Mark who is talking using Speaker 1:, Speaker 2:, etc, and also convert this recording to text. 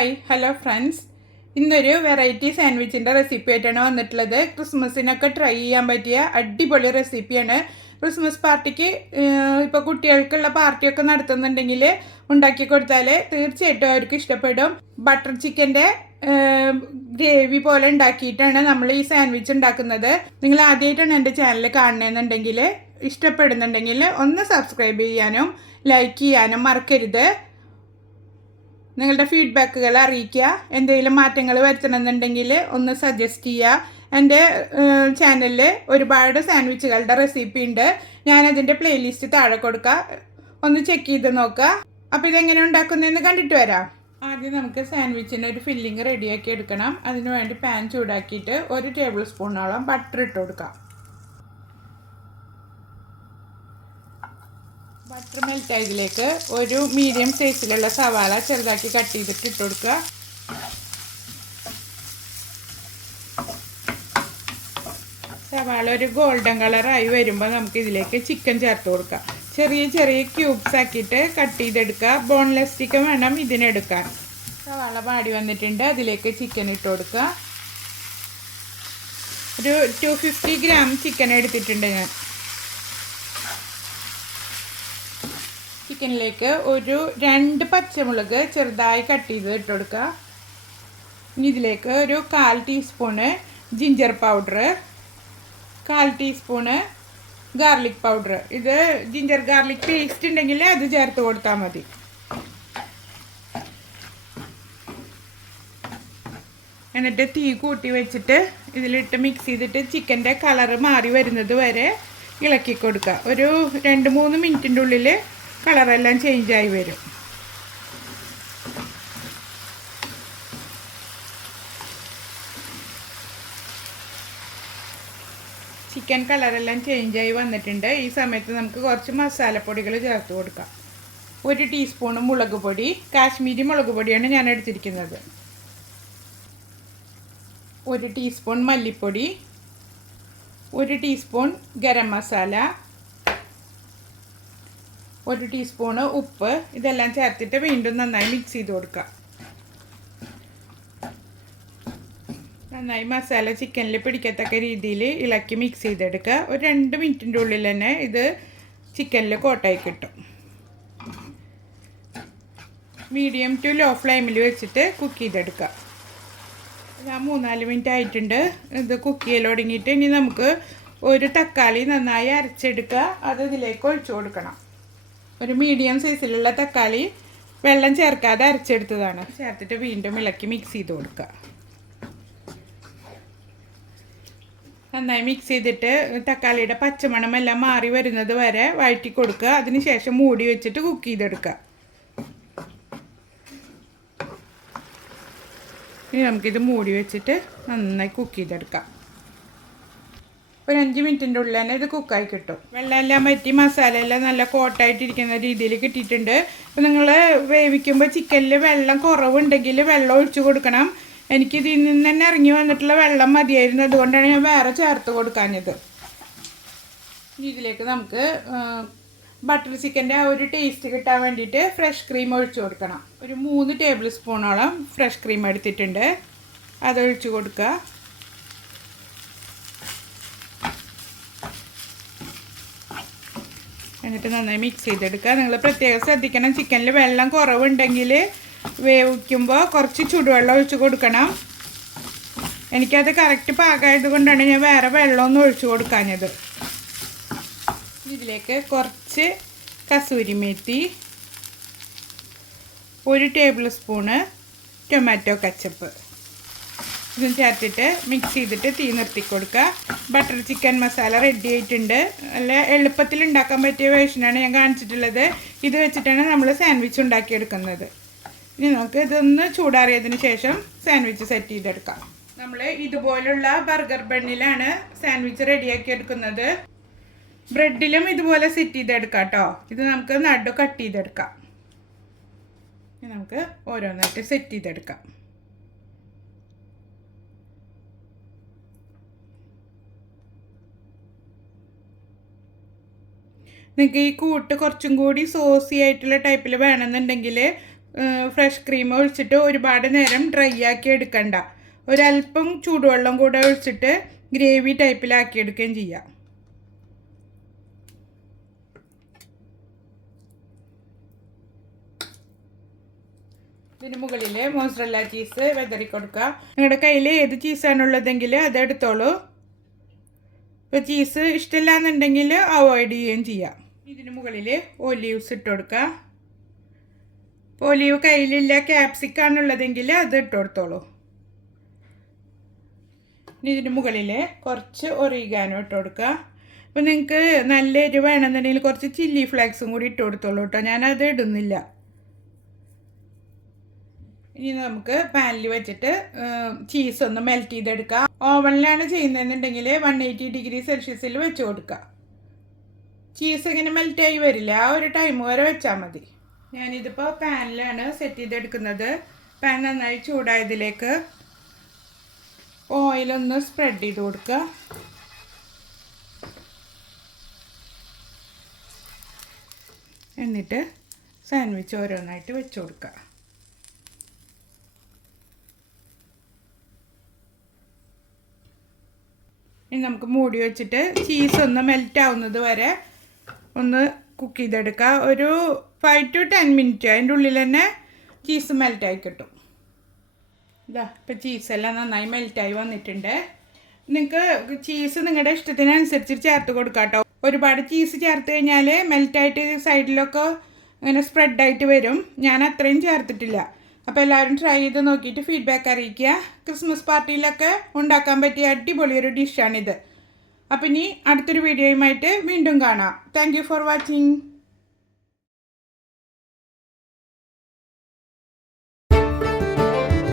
Speaker 1: Hi hello friends. ഇന്നൊരു variety സാൻഡ്വിച്ചിന്റെ recipe ആയിട്ടാണ് വന്നിട്ടുള്ളത്. ക്രിസ്മസിനൊക്കെ ട്രൈ ചെയ്യാൻ പറ്റിയ അടിപൊളി റെസിപ്പിയാണ് ക്രിസ്മസ് പാർട്ടിക്ക് ഇപ്പോൾ കുട്ടികൾക്കുള്ള പാർട്ടിയൊക്കെ നടത്തുന്നുണ്ടെങ്കിൽ ഉണ്ടാക്കി കൊടുത്താൽ തീർച്ചയായിട്ടും അവർക്ക് ഇഷ്ടപ്പെടും. ബട്ടർ ചിക്കന്റെ ഗ്രേവി പോലെ ഉണ്ടാക്കിയിട്ടാണ് നമ്മൾ ഈ സാൻഡ്വിച്ച് ഉണ്ടാക്കുന്നത്. നിങ്ങൾ ആദ്യമായിട്ടാണ് എന്റെ ചാനൽ കാണണമെന്നുണ്ടെങ്കിൽ ഇഷ്ടപ്പെടുന്നുണ്ടെങ്കിൽ ഒന്ന് സബ്സ്ക്രൈബ് ചെയ്യാനും ലൈക്ക് ചെയ്യാനും മറക്കരുത്. നിങ്ങളുടെ ഫീഡ്ബാക്കുകൾ അറിയിക്കുക. എന്തെങ്കിലും മാറ്റങ്ങൾ വരുത്തണമെന്നുണ്ടെങ്കിൽ ഒന്ന് സജസ്റ്റ് ചെയ്യുക. എന്റെ ചാനലിൽ ഒരുപാട് സാൻഡ്വിച്ചുകളുടെ റെസിപ്പി ഉണ്ട്. ഞാനതിന്റെ പ്ലേലിസ്റ്റ് താഴെ കൊടുക്കുക ഒന്ന് ചെക്ക് ചെയ്ത് നോക്കുക. അപ്പോൾ ഇതെങ്ങനെ ഉണ്ടാക്കുന്നതെന്ന് കണ്ടിട്ട് വരാം. ആദ്യം നമുക്ക് സാൻഡ്വിച്ചിന് ഒരു ഫില്ലിങ് റെഡിയാക്കി എടുക്കണം. അതിന് വേണ്ടി പാൻ ചൂടാക്കിയിട്ട് ഒരു ടേബിൾ സ്പൂണോളം ബട്ടർ ഇട്ട് കൊടുക്കാം. ബട്ടർ മെൽറ്റ് ആയതിലേക്ക് ഒരു മീഡിയം സൈസിലുള്ള സവാള ചെറുതാക്കി കട്ട് ചെയ്തിട്ട് ഇട്ട് കൊടുക്കുക. സവാള ഒരു ഗോൾഡൻ കളറായി വരുമ്പോൾ നമുക്ക് ഇതിലേക്ക് ചിക്കൻ ചേർത്ത് കൊടുക്കാം. ചെറിയ ചെറിയ ക്യൂബ്സ് ആക്കിയിട്ട് കട്ട് ചെയ്തെടുക്കുക. ബോൺലെസ് ചിക്കൻ വേണം ഇതിനെടുക്കാൻ. സവാള പാടി വന്നിട്ടുണ്ട്. അതിലേക്ക് ചിക്കൻ ഇട്ട് കൊടുക്കുക. ഒരു ടു ഫിഫ്റ്റി ഗ്രാം ചിക്കൻ എടുത്തിട്ടുണ്ട് ഞാൻ. ചിക്കനിലേക്ക് ഒരു രണ്ട് പച്ചമുളക് ചെറുതായി കട്ട് ചെയ്ത് ഇട്ട് കൊടുക്കുക. ഇനി ഇതിലേക്ക് ഒരു കാൽ ടീസ്പൂണ് ജിഞ്ചർ പൗഡർ കാൽ ടീസ്പൂണ് ഗാർലിക് പൗഡർ. ഇത് ജിഞ്ചർ ഗാർലിക് പേസ്റ്റ് ഉണ്ടെങ്കിൽ അത് ചേർത്ത് കൊടുത്താൽ മതി. എന്നിട്ട് തീ കൂട്ടി വെച്ചിട്ട് ഇതിലിട്ട് മിക്സ് ചെയ്തിട്ട് ചിക്കന്റെ കളറ് മാറി വരുന്നത് വരെ ഇളക്കി കൊടുക്കുക. ഒരു രണ്ട് മൂന്ന് മിനിറ്റിന്റെ ഉള്ളിൽ കളറെല്ലാം ചേഞ്ചായി വരും. ചിക്കൻ കളറെല്ലാം ചേഞ്ചായി വന്നിട്ടുണ്ട്. ഈ സമയത്ത് നമുക്ക് കുറച്ച് മസാലപ്പൊടികൾ ചേർത്ത് കൊടുക്കാം. ഒരു ടീസ്പൂൺ മുളക് പൊടി കാശ്മീരി മുളക് പൊടിയാണ് ഞാൻ എടുത്തിരിക്കുന്നത്. ഒരു ടീസ്പൂൺ മല്ലിപ്പൊടി ഒരു ടീസ്പൂൺ ഗരം മസാല ഒരു ടീസ്പൂണ് ഉപ്പ് ഇതെല്ലാം ചേർത്തിട്ട് വീണ്ടും നന്നായി മിക്സ് ചെയ്ത് കൊടുക്കുക. നന്നായി മസാല ചിക്കനിൽ പിടിക്കത്തക്ക രീതിയിൽ ഇളക്കി മിക്സ് ചെയ്തെടുക്കുക. ഒരു രണ്ട് മിനിറ്റിന്റെ ഉള്ളിൽ തന്നെ ഇത് ചിക്കനിൽ കോട്ടായി കിട്ടും. മീഡിയം ടു ലോ ഫ്ലെയിമിൽ വെച്ചിട്ട് കുക്ക് ചെയ്തെടുക്കുക. ഞാൻ മൂന്നാൽ മിനിറ്റ് ആയിട്ടുണ്ട്. ഇത് കുക്ക് ചെയ്യൽ തുടങ്ങിയിട്ട് ഇനി നമുക്ക് ഒരു തക്കാളി നന്നായി അരച്ചെടുക്കുക. അത് ഇതിലേക്ക് ഒഴിച്ചു കൊടുക്കണം. ഒരു മീഡിയം സൈസിലുള്ള തക്കാളി വെള്ളം ചേർക്കാതെ അരച്ചെടുത്തതാണ്. ചേർത്തിട്ട് വീണ്ടും ഇളക്കി മിക്സ് ചെയ്ത് കൊടുക്കുക. നന്നായി മിക്സ് ചെയ്തിട്ട് തക്കാളിയുടെ പച്ചമണം എല്ലാം മാറി വരുന്നത് വരെ വഴറ്റി കൊടുക്കുക. അതിനുശേഷം മൂടി വെച്ചിട്ട് കുക്ക് ചെയ്തെടുക്കുക. ഇനി നമുക്കിത് മൂടി വെച്ചിട്ട് നന്നായി കുക്ക് ചെയ്തെടുക്കാം. ഒരു അഞ്ച് മിനിറ്റിന്റെ ഉള്ളിൽ തന്നെ ഇത് കുക്കായി കിട്ടും. വെള്ളമെല്ലാം വറ്റി മസാല എല്ലാം നല്ല കോട്ടായിട്ടിരിക്കുന്ന രീതിയിൽ കിട്ടിയിട്ടുണ്ട്. അപ്പോൾ നിങ്ങൾ വേവിക്കുമ്പോൾ ചിക്കനിൽ വെള്ളം കുറവുണ്ടെങ്കിൽ വെള്ളം ഒഴിച്ച് കൊടുക്കണം. എനിക്ക് ഇതിൽ നിന്ന് തന്നെ ഇറങ്ങി വന്നിട്ടുള്ള വെള്ളം മതിയായിരുന്നു. അതുകൊണ്ടാണ് ഞാൻ വേറെ ചേർത്ത് കൊടുക്കാഞ്ഞത്. ഇതിലേക്ക് നമുക്ക് ബട്ടർ ചിക്കന്റെ ആ ഒരു ടേസ്റ്റ് കിട്ടാൻ വേണ്ടിയിട്ട് ഫ്രഷ് ക്രീം ഒഴിച്ചു കൊടുക്കണം. ഒരു മൂന്ന് ടേബിൾ സ്പൂണോളം ഫ്രഷ് ക്രീം എടുത്തിട്ടുണ്ട്. അതൊഴിച്ചു കൊടുക്കുക. എന്നിട്ട് നന്നായി മിക്സ് ചെയ്തെടുക്കുക. നിങ്ങൾ പ്രത്യേകം ശ്രദ്ധിക്കണം. ചിക്കനിൽ വെള്ളം കുറവുണ്ടെങ്കിൽ വേവിക്കുമ്പോൾ കുറച്ച് ചൂടുവെള്ളം ഒഴിച്ച് കൊടുക്കണം. എനിക്കത് കറക്റ്റ് പാകമായത് കൊണ്ടാണ് ഞാൻ വേറെ വെള്ളമൊന്നും ഒഴിച്ചു കൊടുക്കാഞ്ഞത്. ഇതിലേക്ക് കുറച്ച് കസൂരി മേത്തി ഒരു ടേബിൾ സ്പൂണ് ടൊമാറ്റോ കച്ചപ്പ് ഇതും ചേർത്തിട്ട് മിക്സ് ചെയ്തിട്ട് തീ നിർത്തി കൊടുക്കുക. ബട്ടർ ചിക്കൻ മസാല റെഡി ആയിട്ടുണ്ട്. നല്ല എളുപ്പത്തിൽ ഉണ്ടാക്കാൻ പറ്റിയ വേഷനാണ് ഞാൻ കാണിച്ചിട്ടുള്ളത്. ഇത് വെച്ചിട്ടാണ് നമ്മൾ സാൻഡ്വിച്ച് ഉണ്ടാക്കിയെടുക്കുന്നത്. ഇനി നമുക്ക് ഇതൊന്ന് ചൂടാറിയതിന് ശേഷം സാൻഡ്വിച്ച് സെറ്റ് ചെയ്തെടുക്കാം. നമ്മൾ ഇതുപോലുള്ള ബർഗർ ബണ്ണിലാണ് സാൻഡ്വിച്ച് റെഡിയാക്കി എടുക്കുന്നത്. ബ്രെഡിലും ഇതുപോലെ സെറ്റ് ചെയ്തെടുക്കാം കേട്ടോ ഇത് നമുക്ക് നടു കട്ട് ചെയ്തെടുക്കാം. നമുക്ക് ഓരോന്നായിട്ട് സെറ്റ് ചെയ്തെടുക്കാം. നിങ്ങൾക്ക് ഈ കൂട്ട് കുറച്ചും കൂടി സോസി ആയിട്ടുള്ള ടൈപ്പിൽ വേണമെന്നുണ്ടെങ്കിൽ ഫ്രഷ് ക്രീം ഒഴിച്ചിട്ട് ഒരുപാട് നേരം ഡ്രൈ ആക്കി എടുക്കണ്ട. ഒരല്പം ചൂടുവെള്ളം കൂടെ ഒഴിച്ചിട്ട് ഗ്രേവി ടൈപ്പിലാക്കി എടുക്കുകയും ചെയ്യാം. ഇതിന് മുകളിൽ മോസറല്ല ചീസ് വെതറി കൊടുക്കുക നിങ്ങളുടെ കയ്യിൽ ഏത് ചീസാണുള്ളതെങ്കിൽ അത് എടുത്തോളൂ. ഇപ്പോൾ ചീസ് ഇഷ്ടമില്ലാന്നുണ്ടെങ്കിൽ അവോയ്ഡ് ചെയ്യുകയും ചെയ്യാം. ഇതിന് മുകളിൽ ഒലീവ്സ് ഇട്ട് കൊടുക്കുക. ഒലീവ് കയ്യിലില്ല ക്യാപ്സിക്കാണുള്ളതെങ്കിൽ അത് ഇട്ട് കൊടുത്തോളൂ. ഇതിന് മുകളിൽ കുറച്ച് ഒറിഗാനോ ഇട്ട് കൊടുക്കുക. അപ്പോൾ നിങ്ങൾക്ക് നല്ല എരിവ് വേണമെന്നുണ്ടെങ്കിൽ കുറച്ച് ചില്ലി ഫ്ലേക്സും കൂടി ഇട്ട് കൊടുത്തോളൂ കേട്ടോ. ഞാനത് ഇടുന്നില്ല. ഇനി നമുക്ക് പാനിൽ വെച്ചിട്ട് ചീസ് ഒന്ന് മെൽറ്റ് ചെയ്തെടുക്കാം. ഓവനിലാണ് ചെയ്യുന്നതെന്നുണ്ടെങ്കിൽ വൺ എയ്റ്റി ഡിഗ്രി സെൽഷ്യസിൽ വെച്ച് കൊടുക്കുക ചീസ് ഇങ്ങനെ മെൽറ്റായി വരില്ല. ആ ഒരു ടൈം വരെ വെച്ചാൽ മതി. ഞാനിതിപ്പോൾ പാനിലാണ് സെറ്റ് ചെയ്തെടുക്കുന്നത്. പാൻ നന്നായി ചൂടായതിലേക്ക് ഓയിലൊന്ന് സ്പ്രെഡ് ചെയ്ത് കൊടുക്കുക എന്നിട്ട് സാൻഡ്വിച്ച് ഓരോന്നായിട്ട് വെച്ച് കൊടുക്കുക ഇനി നമുക്ക് മൂടി വെച്ചിട്ട് ചീസ് ഒന്ന് മെൽറ്റ് ആവുന്നത് വരെ ഒന്ന് കുക്ക് ചെയ്തെടുക്കുക ഒരു ഫൈവ് ടു ടെൻ മിനിറ്റ് അതിന്റെ ഉള്ളിൽ തന്നെ ചീസ് മെൽറ്റായി കിട്ടും. ഇതാ ഇപ്പം ചീസെല്ലാം നന്നായി മെൽറ്റായി വന്നിട്ടുണ്ട്. നിങ്ങൾക്ക് ചീസ് നിങ്ങളുടെ ഇഷ്ടത്തിനനുസരിച്ച് ചേർത്ത് കൊടുക്കാം കേട്ടോ. ഒരുപാട് ചീസ് ചേർത്ത് കഴിഞ്ഞാൽ മെൽറ്റായിട്ട് സൈഡിലൊക്കെ ഇങ്ങനെ സ്പ്രെഡായിട്ട് വരും. ഞാൻ അത്രയും ചേർത്തിട്ടില്ല. അപ്പോൾ എല്ലാവരും ട്രൈ ചെയ്ത് നോക്കിയിട്ട് ഫീഡ്ബാക്ക് അറിയിക്കുക. ക്രിസ്മസ് പാർട്ടിയിലൊക്കെ ഉണ്ടാക്കാൻ പറ്റിയ അടിപൊളിയൊരു ഡിഷാണിത് അപ്പം ഇനി അടുത്തൊരു വീഡിയോയുമായിട്ട് വീണ്ടും കാണാം. Thank for watching